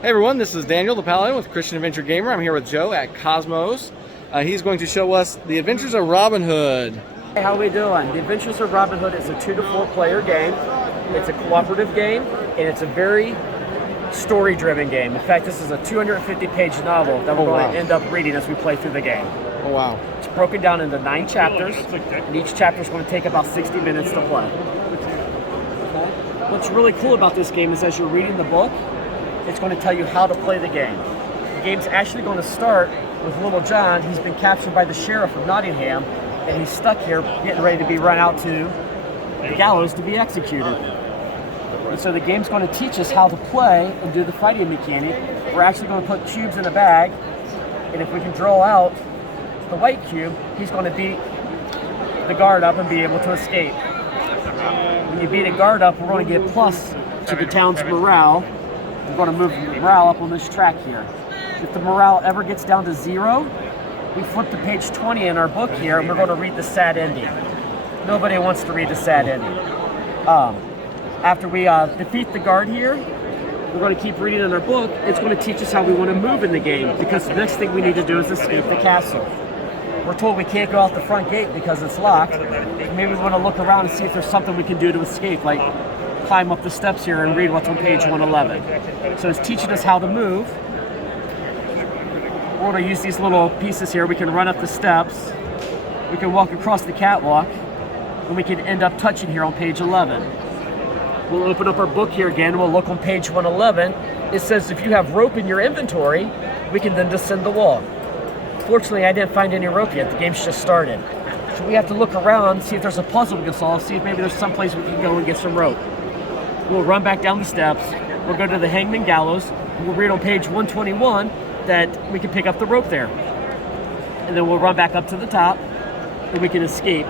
Hey everyone, this is Daniel the Paladin with Christian Adventure Gamer. I'm here with Joe at Kosmos. He's going to show us the Adventures of Robin Hood. Hey, how we doing? The Adventures of Robin Hood is a 2 to 4 player game. It's a cooperative game, and it's a very story-driven game. In fact, this is a 250-page novel that we're going to end up reading as we play through the game. Oh wow. It's broken down into 9 chapters, and each chapter is going to take about 60 minutes to play. What's really cool about this game is as you're reading the book, it's going to tell you how to play the game. The game's actually going to start with Little John. He's been captured by the sheriff of Nottingham, and he's stuck here getting ready to be run out to the gallows to be executed. And so the game's going to teach us how to play and do the fighting mechanic. We're actually going to put cubes in a bag, and if we can draw out the white cube, he's going to beat the guard up and be able to escape. When you beat a guard up, we're going to get plus to the town's morale. We're going to move morale up on this track here. If the morale ever gets down to 0, we flip to page 20 in our book here, and we're going to read the sad ending. Nobody wants to read the sad ending. After we defeat the guard here, we're going to keep reading in our book. It's going to teach us how we want to move in the game, because the next thing we need to do is escape the castle. We're told we can't go out the front gate because it's locked. Maybe we want to look around and see if there's something we can do to escape, like climb up the steps here and read what's on page 111. So it's teaching us how to move. We're going to use these little pieces here. We can run up the steps, we can walk across the catwalk, and we can end up touching here on page 11. We'll open up our book here again. We'll look on page 111. It says if you have rope in your inventory, we can then descend the wall. Fortunately, I didn't find any rope yet. The game's just started. So we have to look around, see if there's a puzzle we can solve, see if maybe there's some place we can go and get some rope. We'll run back down the steps. We'll go to the hangman gallows. We'll read on page 121 that we can pick up the rope there. And then we'll run back up to the top, and we can escape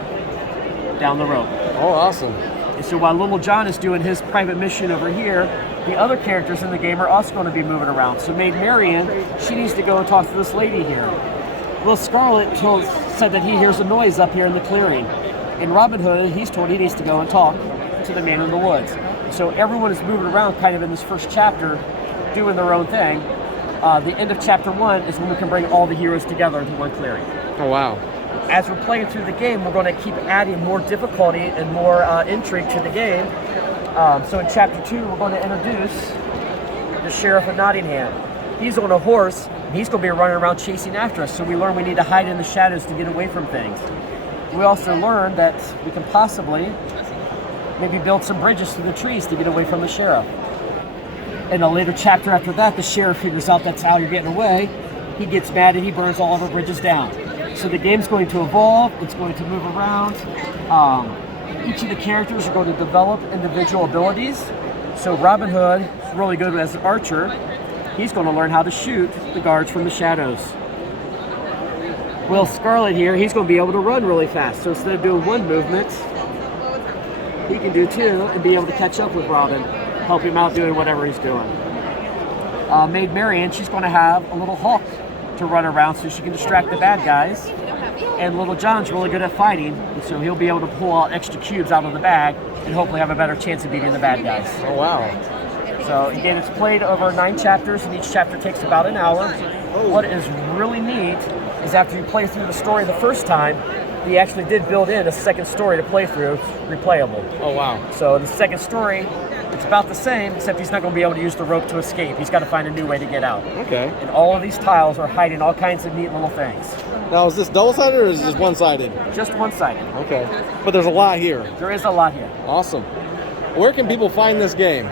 down the rope. Oh, awesome. And so while Little John is doing his private mission over here, the other characters in the game are also going to be moving around. So Maid Marian, she needs to go and talk to this lady here. Will Scarlet said that he hears a noise up here in the clearing. In Robin Hood, he's told he needs to go and talk to the man in the woods. So everyone is moving around kind of in this first chapter, doing their own thing. The end of chapter 1 is when we can bring all the heroes together into one clearing. Oh wow. As we're playing through the game, we're going to keep adding more difficulty and more intrigue to the game. So in chapter 2, we're going to introduce the sheriff of Nottingham. He's on a horse, and he's going to be running around chasing after us. So we learn we need to hide in the shadows to get away from things. We also learn that we can possibly maybe build some bridges through the trees to get away from the sheriff. In a later chapter after that, the sheriff figures out that's how you're getting away. He gets mad and he burns all of our bridges down. So the game's going to evolve, it's going to move around. Each of the characters are going to develop individual abilities. So Robin Hood is really good as an archer. He's going to learn how to shoot the guards from the shadows. Will Scarlet here, he's going to be able to run really fast. So instead of doing one movement, he can do 2 and be able to catch up with Robin, help him out doing whatever he's doing. Maid Marian, she's going to have a little hawk to run around so she can distract the bad guys. And Little John's really good at fighting, and so he'll be able to pull out extra cubes out of the bag and hopefully have a better chance of beating the bad guys. Oh wow. So again, it's played over 9 chapters, and each chapter takes about an hour. What is really neat is after you play through the story the first time, he actually did build in a second story to play through, replayable. Oh wow. So the second story, it's about the same, except he's not going to be able to use the rope to escape. He's got to find a new way to get out. Okay. And all of these tiles are hiding all kinds of neat little things. Now is this double-sided or is this one-sided? Just one-sided. Okay. But there's a lot here. There is a lot here. Awesome. Where can people find this game?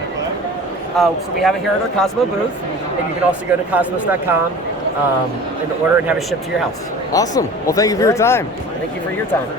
So we have it here at our Cosmo booth, and you can also go to cosmos.com and order and have it shipped to your house. Awesome. Well, thank you for your time. Thank you for your time.